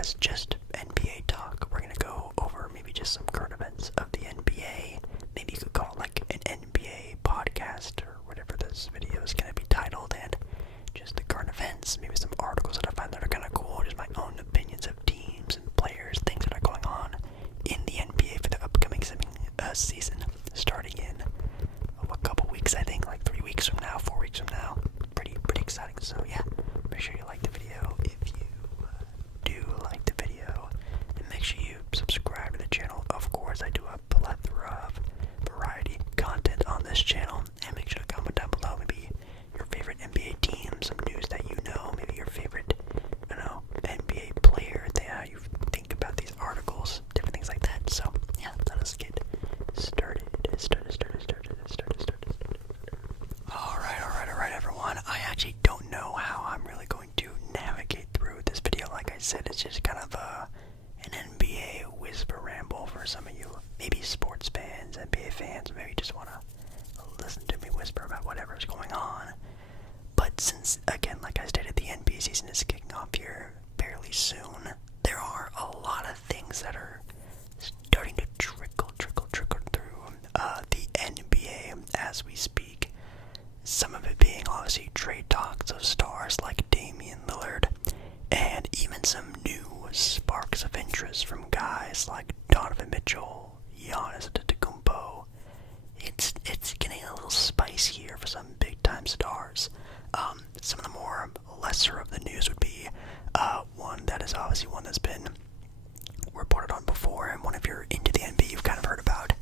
as just NBA talk. We're going to go over maybe just some current events of the NBA. Maybe you could call it like an NBA podcast or whatever this video is going to be titled, and just the current events, maybe some articles that I find that are kind of cool, just my own opinions of teams and players, things that are going on in the NBA for the upcoming season, starting in a couple weeks, I think, like 3 weeks from now, 4 weeks from now. Pretty exciting. So yeah, make sure you like the video if you do like the video, and make sure you subscribe to the channel. Of course, I do a plethora of variety content on this channel, and make sure to comment down below maybe your favorite NBA team, some news that you know, maybe your favorite, NBA player, how you think about these articles, different things like that. So yeah, let us get started. Alright, everyone. I actually don't know how I'm really going to navigate through this video. Like I said, it's just kind of an NBA whisper ramble for some of you, maybe sports fans, NBA fans, maybe just want to listen to me whisper about whatever's going on. But since, again, like I stated, the NBA season is kicking off here fairly soon, there are a lot of things that are starting to trickle through the NBA as we speak. Some of it being obviously trade talks of stars like Damian Lillard, and even some new sparks of interest from guys like Donovan Mitchell, Giannis Antetokounmpo. It's getting a little spice here for some big time stars. Some of the more lesser of the news would be one that is obviously one that's been reported on before, and one if you're into the NBA you've kind of heard about,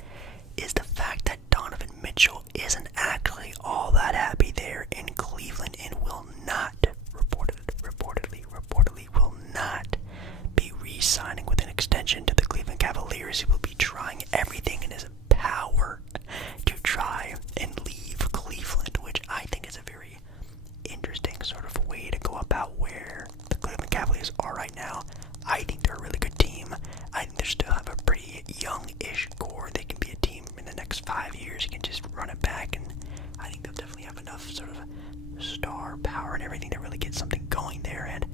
is the fact that Donovan Mitchell isn't actually all that happy there in Cleveland and will not, reportedly will not be re-signing with an extension to the Cleveland Cavaliers. He will be trying everything in his power to try and leave Cleveland, which I think is a very interesting sort of way to go about where the Cleveland Cavaliers are right now. I think they're a really good team. I think they still have a pretty young-ish core. They can be a team in the next 5 years. You can just run it back, and I think they'll definitely have enough sort of star power and everything to really get something going there. And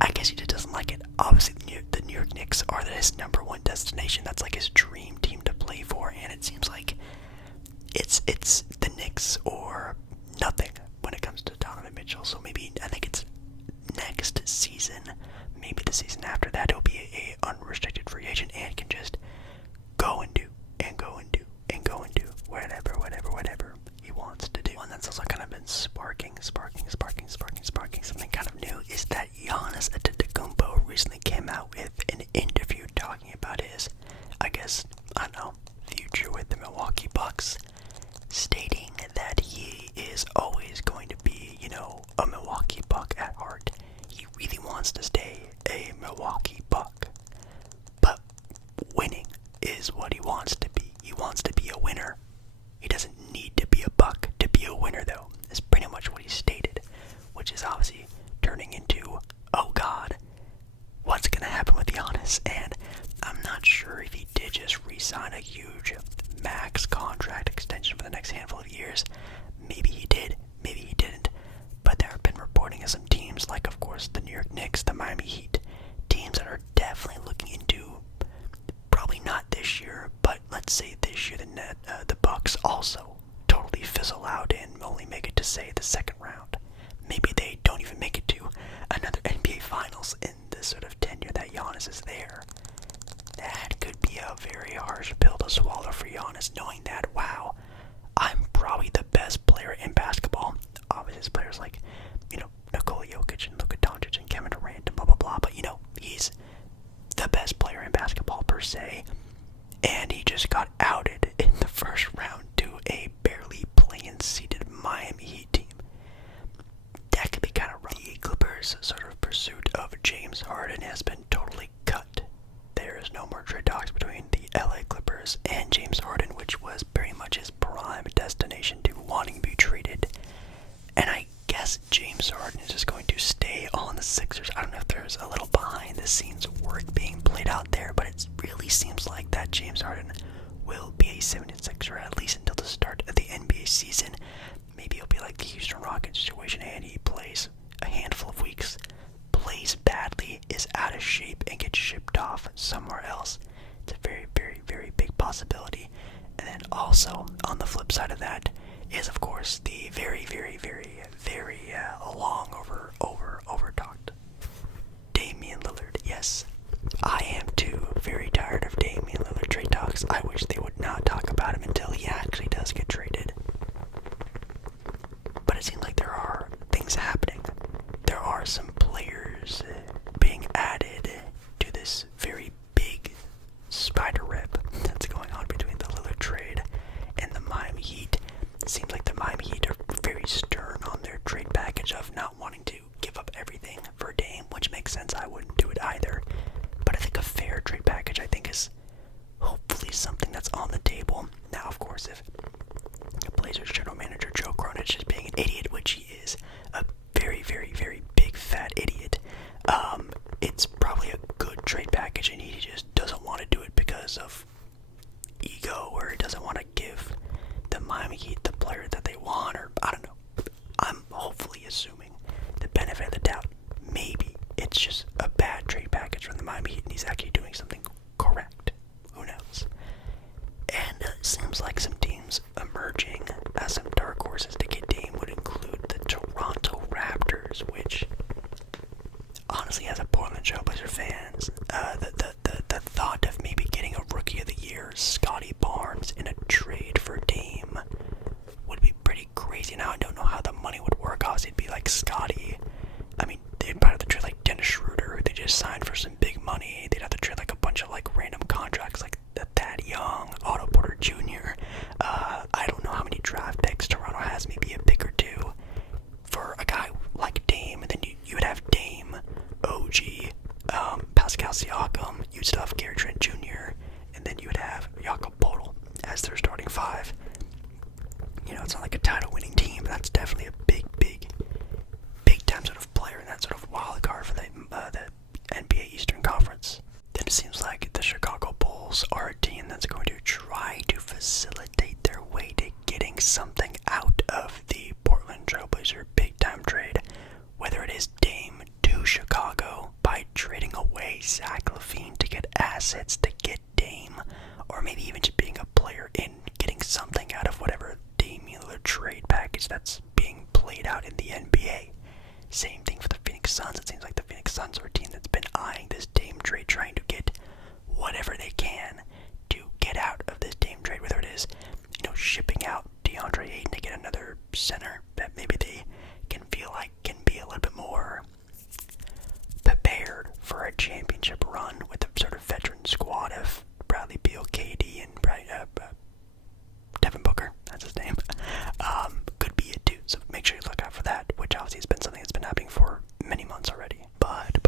I guess he just doesn't like it. Obviously, the New York Knicks are his number one destination. That's like his dream team to play for, and it seems like it's the Knicks or nothing when it comes to Donovan Mitchell. So maybe, I think it's next season, maybe the season after that, he'll be a unrestricted free agent and can just go and do whatever he wants to do. One that's also kind of been sparking something kind of new is that Giannis Antetokounmpo recently came out with an interview talking about his, future with the Milwaukee Bucks, stating that he is always going to be, a Milwaukee Buck at heart. He really wants to stay a Milwaukee Buck, but winning is what he wants to be. He wants to be a winner. He doesn't need to be a Buck to be a winner, though. That's pretty much what he stated, which is obviously turning into, oh God, what's going to happen with Giannis? And I'm not sure if he did just re-sign a huge max contract extension for the next handful of years. Maybe he did, maybe he didn't. But there have been reporting of some teams, like of course the New York Knicks, the Miami Heat, teams that are definitely looking into, probably not this year, but let's say this year, the Bucks also totally fizzle out and only make it to, say, the second round. Maybe they don't even make it to another NBA Finals in the sort of tenure that Giannis is there. That could be a very harsh pill to swallow for Giannis, knowing that, wow, I'm probably the best player in basketball. Obviously, there's players like, Nikola Jokic and Luka Doncic and Kevin Durant and blah, blah, blah, but, he's the best player in basketball per se, and he just got outed in the first round to a barely playing seeded Miami Heat team. That could be kind of rough. The Clippers' sort of pursuit of James Harden has been totally cut. There is no more trade talks between the LA Clippers and James Harden, which was very much his prime destination to wanting to be traded. And I guess James Harden is just going to stay on the Sixers. I don't know if there's a little behind the scenes work being played out there, but it really seems like that James Harden will be a 76er at least until the start of the NBA season. Maybe it'll be like the Houston Rockets situation, and he plays a handful of weeks, plays badly, is out of shape, players being added to this very big spider web that's going on between the Lillard trade and the Miami Heat. It seems like the Miami Heat are very stern on their trade package of not wanting to give up everything for Dame, which makes sense. I wouldn't do it either. But I think a fair trade package, I think, is hopefully something that's on the table. Now, of course, if the Blazers general manager Joe Cronin is being an idiot, which he is, a very, very, very big fat idiot, it's probably a good trade package, and he just doesn't want to do it because of ego, or he doesn't want to give the Miami Heat the player that they want, or I don't know. I'm hopefully assuming the benefit of the doubt. Maybe it's just a bad trade package from the Miami Heat, and he's actually doing something correct. Who knows? And it seems like some teams emerging as some dark horses to get Dame would include the Toronto Raptors, which honestly, as a Portland Trailblazer fans, the thought of maybe getting a Rookie of the Year, Scotty Barnes, in a trade for Dame would be pretty crazy. Now, I don't know how the money would work. Obviously, it'd be like Scotty. I mean, they'd probably have to trade like Dennis Schroeder, who they just signed for some big money. They'd have to trade like a bunch of like random contracts, like Thad Young, Otto Porter Jr. I don't know how many draft picks Toronto has, maybe a pick or two for a guy like Dame, and then you would have Dame, OG, Pascal Siakam, you'd still have Gary Trent Jr., and then you would have Jakob Poeltl as their starting five. You know, it's not like a title-winning team, but that's definitely a big time sort of player, and that sort of wild card for the NBA Eastern Conference. Then it seems like the Chicago Bulls are a team that's going to try to facilitate their way to getting something out of the Portland Trailblazer big-time trade, whether it is Dame to Chicago by trading away Zach LaVine to get assets to get Dame, or maybe even just being a player in getting something out of whatever Damian Lillard trade package that's being played out in the NBA. Same thing for the Phoenix Suns. It seems like the Phoenix Suns are a team that's been eyeing this Dame trade, trying to get whatever they can to get out of this Dame trade, whether it is, shipping out DeAndre Ayton to get another center that maybe they can feel like can be a little bit more prepared for a championship run with a sort of veteran squad of Bradley Beal, KD, and Devin Booker, that's his name. Could be it too, so make sure you look out for that, which obviously has been something that's been happening for many months already. But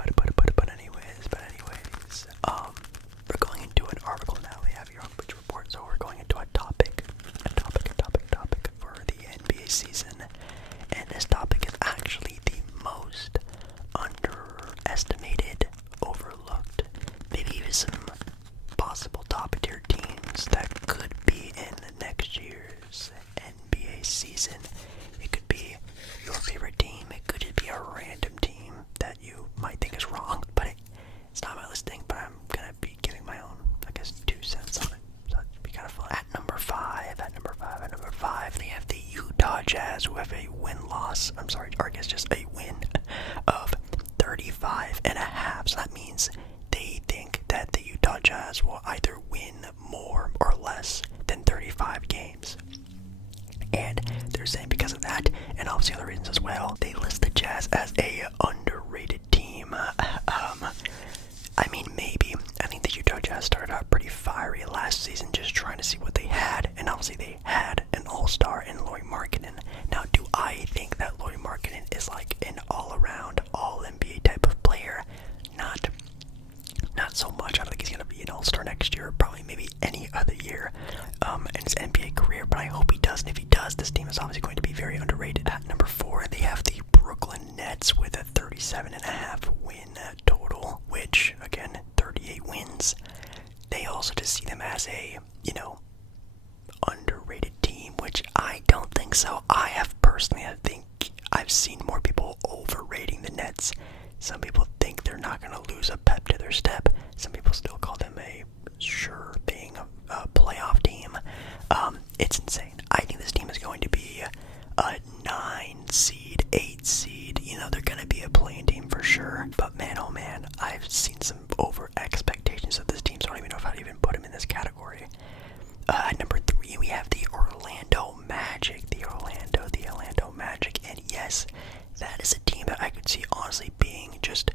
anyways, we're going into an article now. We have your Umbridge report, so we're going into a topic for the NBA season, and this topic is actually the most underestimated, overlooked, maybe even some possible top-tier teams that could be in next year's NBA season. It could be your favorite team. It could just be a random team that you might think is wrong, but it's not my listing, but I'm gonna be giving my own, 2 cents on it. So it'd be kind of fun. At number five, they have the Utah Jazz, who have a just a win of 35.5. So that means they think that the Utah Jazz will either win more or less than 35 games. And they're saying because of that, and obviously other reasons as well, they list the Jazz as a underrated team. Maybe. I think the Utah Jazz started out pretty fiery last season, just trying to see what they had, and obviously they had an all-star in Lauri Markkanen. Now, do I think that Lauri Markkanen is like an all-around, all-NBA type of player? Not so much. I don't think he's going to be an all-star next year, probably maybe any other year in his NBA career, but I hope he does, and if he does, this team is obviously going to be very underrated. At number 4, they have the Brooklyn Nets with a 37.5 win total, which, again, 38 wins. They also just see them as a, underrated team, which I don't think so. I think I've seen more people overrating the Nets. Some people think they're not going to lose a pep to their step. Some people still call them being a playoff team. It's insane. I think this team is going to be a 9 seed, 8 seed. They're going to be a playing team for sure. But man, oh man, I've seen some over expectations of this team, so I don't even know how to even put them in this category. At number 3, we have the Orlando Magic. The Orlando Magic. And yes, that is a team that I could see honestly being just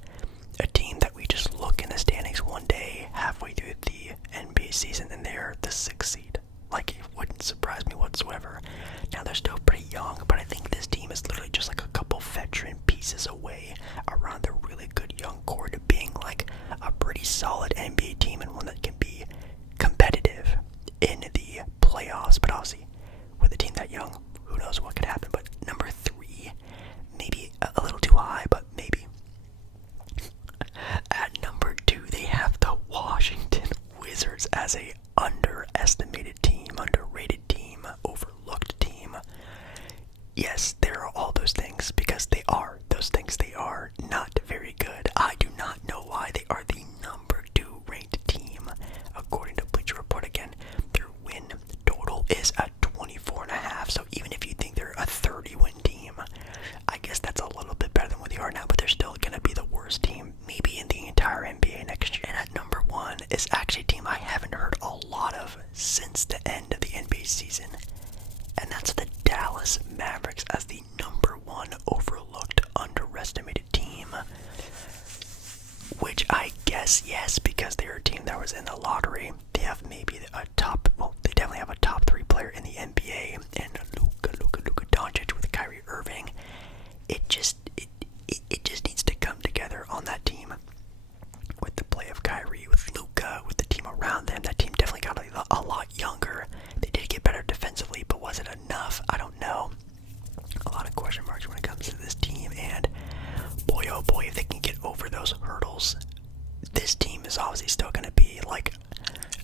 worst team maybe in the entire NBA next year. And at number 1 is actually a team I haven't heard a lot of since the end of the NBA season. And that's the Dallas Mavericks as the number 1 overlooked, underestimated team. Which I guess, yes, because they're a team that was in the lottery. They have maybe they definitely have a top 3 player in the NBA, and Luka Doncic with Kyrie Irving. It just needs to come together on that team. With the play of Kyrie, with Luka, with the team around them, that team definitely got a lot younger. They did get better defensively, but was it enough? I don't know. A lot of question marks when it comes to this team, and boy, oh boy, if they can get over those hurdles, this team is obviously still going to be like,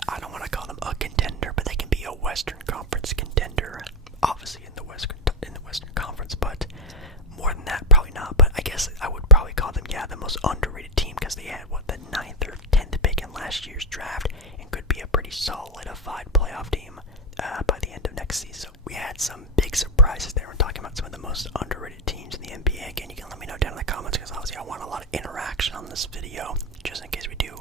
I don't want to call them a contender, but they can be a Western Conference contender. Obviously in the Western Conference, but more than that, probably not. But I guess I would probably call them, the most underrated team because they had the 9th or 10th pick in last year's draft and could be a pretty solidified playoff team by the end of next season. We had some big surprises there. We're talking about some of the most underrated teams in the NBA. Again, you can let me know down in the comments because obviously I want a lot of interaction on this video, just in case we do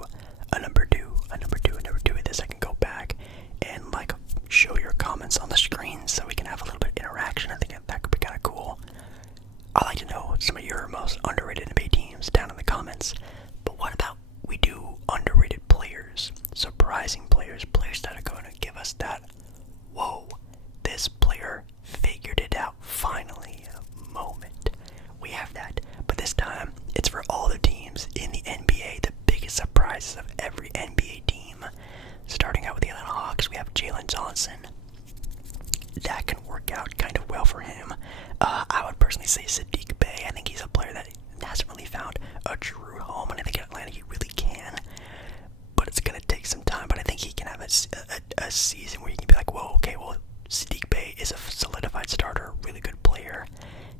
a number two of this. I can go back and show your comments on the screen so we can have a little bit of interaction. I think that could be kind of cool. I'd like to know some of your most underrated NBA teams down in the comments. But what about we do underrated players, surprising players that are going to give us that, whoa, this player figured it out finally moment. We have that, but this time it's for all the teams in the NBA, the biggest surprises of every NBA team. Starting out with the Atlanta Hawks, we have Jalen Johnson. That can work out kind of well for him. I would personally say Saddiq Bey. I think he's a player that hasn't really found a true home, and I think in Atlanta he really can. But it's going to take some time, but I think he can have a season where you can be like, whoa, okay, well, Saddiq Bey is a solidified starter, really good player.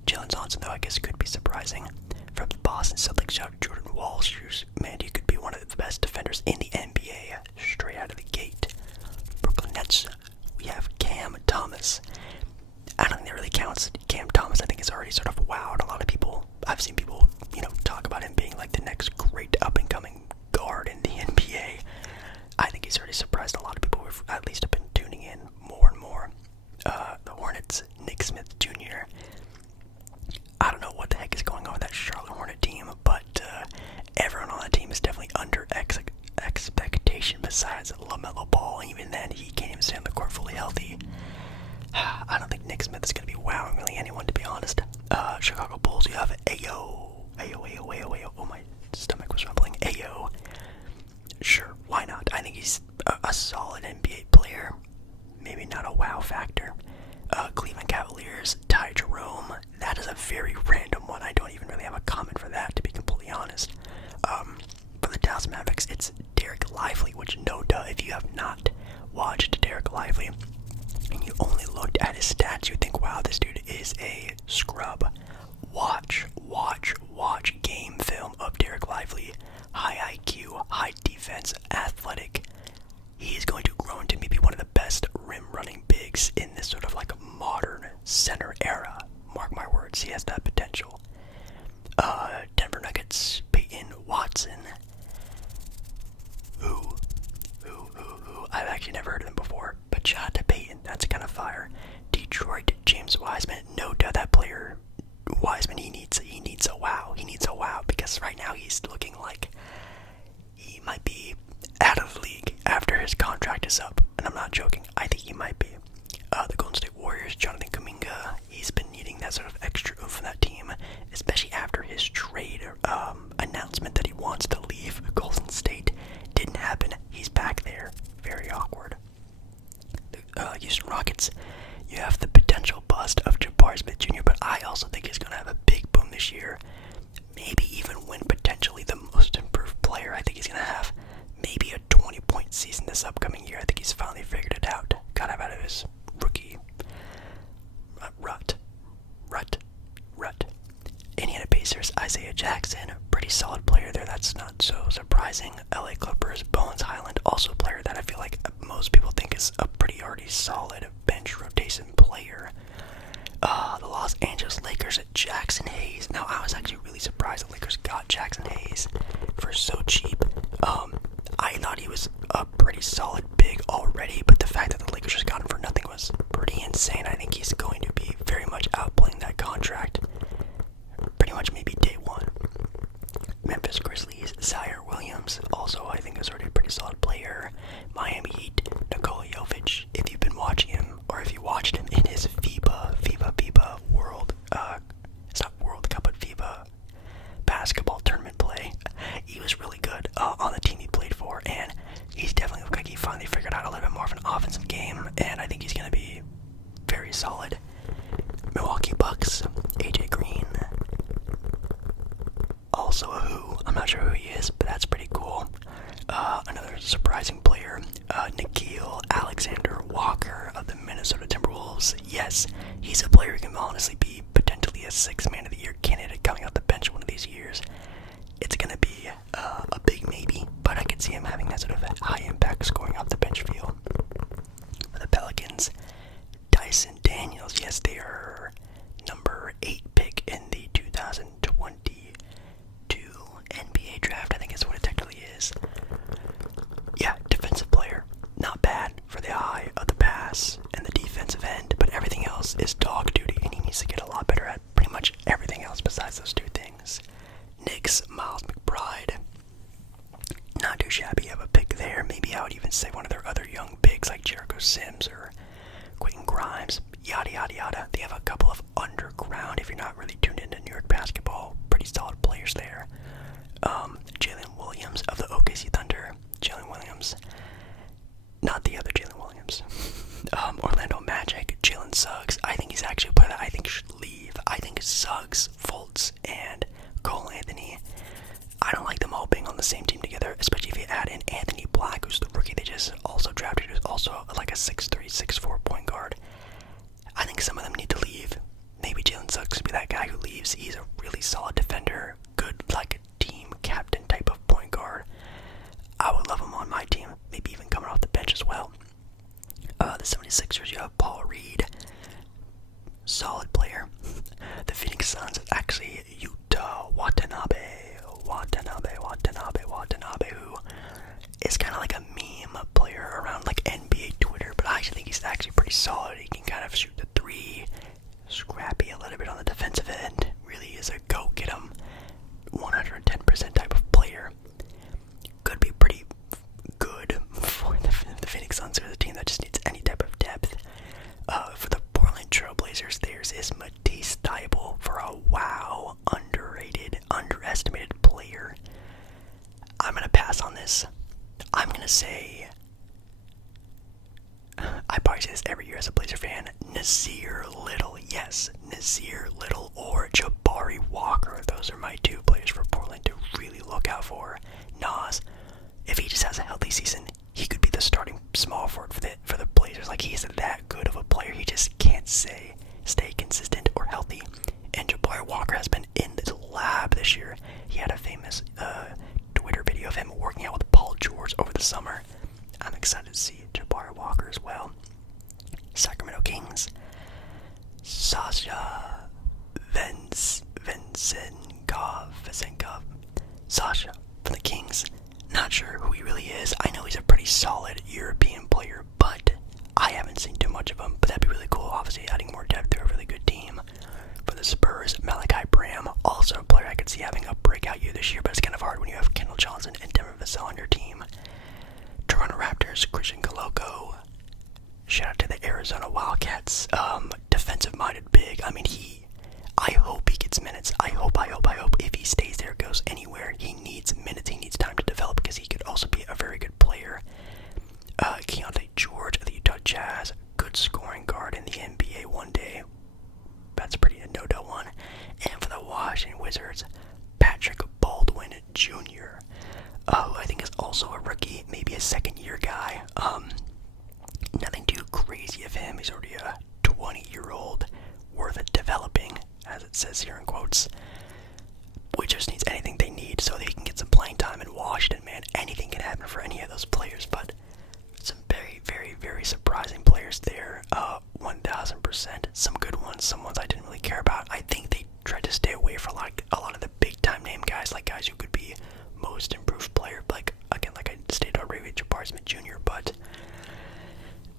Jalen Johnson, though, I guess could be surprising. From the Boston Celtics, you have Jordan Walsh, who's, man, he could be one of the best defenders in the NBA straight out of the gate. Brooklyn Nets, we have Cam Thomas. I don't think that really counts. Cam Thomas, I think, is already sort of wowed a lot of people. I've seen people, talk about him being like the next great up-and-coming guard in the NBA. I think he's already surprised a lot of people who at least have been tuning in more and more. The Hornets, Nick Smith Jr. I don't know what the heck is going on with that Charlotte Hornet team, but everyone on that team is definitely under expectation besides LaMelo Ball. Even then, he can't even stay on the court fully healthy. I don't think Nick Smith is going to be wowing really anyone, to be honest. Chicago Bulls, you have Ayo. Oh, my stomach was rumbling. Ayo. Sure, why not? I think he's a solid NBA player. Maybe not a wow factor. Cleveland Cavaliers, Ty Jerome. That is a very random one. I don't even really have a comment for that, to be completely honest. For the Dallas Mavericks, it's Derek Lively, which no duh, if you have not watched Derek Lively and you only looked at his stats, you think, wow, this dude is a scrub. Watch game film of Derek Lively. High IQ, high defense, athletic. He is going to grow into maybe one of the best rim running bigs in this sort of modern center era. Mark my words, he has that potential. Denver Nuggets, Peyton Watson. Who? I've actually never heard of him before, but shout out to Peyton, that's kind of fire. Detroit, James Wiseman. No doubt that player, Wiseman, he needs a wow. He needs a wow because right now he's looking like he might be out of the league after his contract is up, and I'm not joking. I think he might be. The Golden State Warriors, Jonathan Kuminga, he's been needing that sort of extra oomph from that team, especially after his trade announcement that he wants to leave Golden State. Didn't happen. He's back there. Very awkward. The Houston Rockets, you have the potential bust of Jabari Smith Jr., but I also think he's going to have a big boom this year. Maybe even win potentially the most improved player. I think he's going to have maybe a 20-point season this upcoming year. I think he's finally figured it out. Got him out of his rookie rut. Indiana Pacers, Isaiah Jackson, pretty solid player there. That's not so surprising. LA Clippers, Bones Highland, also a player that I feel like most people think is a pretty already solid bench rotation player. The Los Angeles Lakers, Jackson Hayes. Now, I was actually really surprised the Lakers got Jackson Hayes. is already a pretty solid player. Miami Heat, Nikola Jovic, if you've been watching him, or if you watched him in his FIBA World, it's not World Cup, but FIBA basketball tournament play, he was really good on the team he played for, and he's definitely looked like he finally figured out a little bit more of an offensive game, and I think he's going to be very solid. Milwaukee Bucks, AJ Green, also a who. I'm not sure who he is, but that's pretty cool. Another surprising player, Nickeil Alexander-Walker of the Minnesota Timberwolves. Yes, he's a player who can honestly be potentially a sixth man of the year candidate coming out the bench one of these years. It's going to be a big maybe, but I could see him having that sort of high impact scoring off the bench feel. For the Pelicans, Dyson Daniels. Yes, they are number 8 pick in the 2022 NBA draft, I think is what it technically is. Yeah, defensive player. Not bad for the eye of the pass and the defensive end, but everything else is dog duty, and he needs to get a lot better at pretty much everything else besides those two things. Knicks, Miles McBride. Not too shabby of a pick there. Maybe I would even say one of their other young bigs like Jericho Sims or Quentin Grimes. Yada yada yada. They have a couple of underground, if you're not really tuned into New York basketball, pretty solid players there. Jalen Williams of the OKC Thunder. Jalen Williams. Not the other Jalen Williams. Orlando Magic, Jalen Suggs. I think he's actually a player that I think should leave. I think Suggs, Fultz, and Cole Anthony, I don't like them all being on the same team together, especially if you add in Anthony Black, who's the rookie they just also drafted, who's also like a 6'3", 6'4" point guard. I think some of them need to leave. Maybe Jalen Suggs could be that guy who leaves. He's a really solid defender, good like a team captain type of point guard. I would love him on my team, maybe even coming off the bench as well. The 76ers, you have Paul Reed, solid player. The Phoenix Suns, actually Yuta Watanabe, who is kind of like a meme player around like NBA Twitter, but I actually think he's actually pretty solid. He can kind of shoot the three, scrappy a little bit on the defensive end, really is a go-get-em 110% type of player. Could be pretty good for the Phoenix Suns, or the team that just needs any type of depth. For the Portland Trailblazers, theirs is Matisse Thybulle for a wow, underrated, underestimated player. I'm going to pass on this. I'm going to say, I probably say this every year as a Blazer fan, Nasir Little. Yes, Nasir Little or Jabari Walker. Those are my two players for Portland to really look out for. Nas, if he just has a healthy season, he could be the starting small forward for the Blazers. Like, he's that good of a player. He just can't stay consistent or healthy. And Jabari Walker has been in the lab this year. He had a famous Twitter video of him working out with Paul George over the summer. I'm excited to see Jabari Walker as well. Sacramento Kings, Sasha Vezenkov. Sasha for the Kings. Not sure who he really is. I know he's a pretty solid European player, but I haven't seen too much of him. But that'd be really cool, obviously, adding more depth to a really good team. For the Spurs, Malachi Bram, also a player I could see having a breakout year this year, but it's kind of hard when you have Kendall Johnson and Denver Vassell on your team. Toronto Raptors, Christian Koloko. Shout out to the Arizona Wildcats. Defensive-minded big. I mean, I hope he gets minutes. I hope. If he stays there, goes anywhere, he needs minutes. He needs time to develop because he could also be a very good player. Keontae George of the Utah Jazz. Good scoring guard in the NBA one day. That's pretty a no-doubt one. And for the Washington Wizards, Patrick Baldwin Jr., who I think is also a rookie, maybe a second-year guy. Nothing too crazy of him. He's already a 20-year-old worth of developing, as it says here in quotes. Wizards needs anything they need so they can get some playing time in Washington, man. Anything can happen for any of those players, but some very, very, very surprising players there. 1,000%. Some good ones, some ones I didn't really care about. I think they tried to stay away from like a lot of the big-time name guys, like guys who could be most improved player, like again, like I stated already with Jabari Smith Jr., but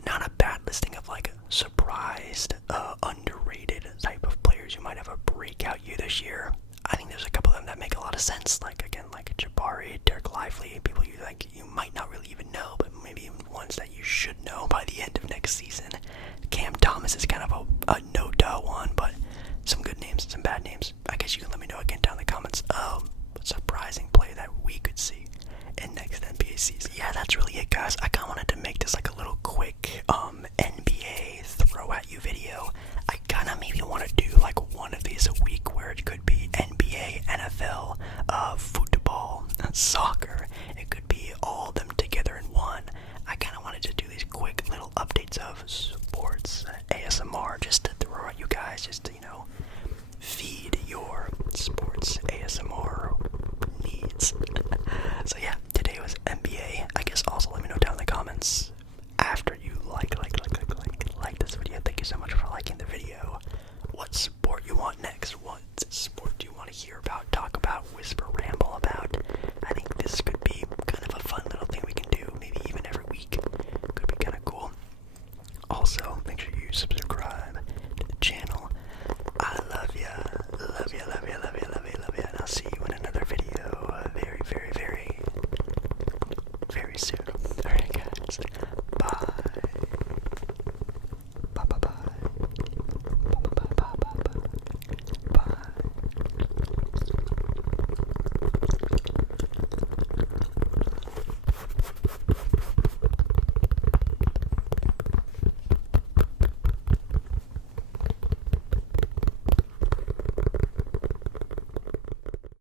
not a bad listing of like surprised, underrated type of players who might have a breakout year this year. I think there's a couple of them that make a lot of sense, like again, like Jabari, Derek Lively, probably people you like you might